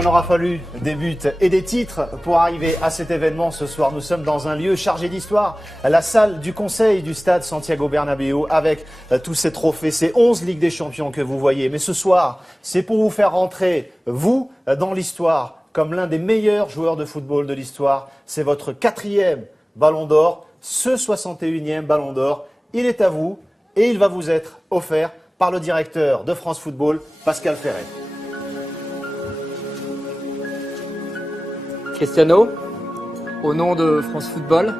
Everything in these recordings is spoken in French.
en aura fallu des buts et des titres pour arriver à cet événement. Ce soir, nous sommes dans un lieu chargé d'histoire, la salle du conseil du stade Santiago Bernabéu, avec tous ces trophées, ces 11 Ligues des Champions que vous voyez. Mais ce soir, c'est pour vous faire rentrer, vous, dans l'histoire, comme l'un des meilleurs joueurs de football de l'histoire. C'est votre 4e Ballon d'Or, ce 61e Ballon d'Or. Il est à vous et il va vous être offert par le directeur de France Football, Pascal Ferret. Cristiano, au nom de France Football,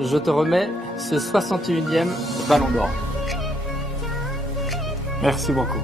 je te remets ce 61e Ballon d'Or. Merci beaucoup.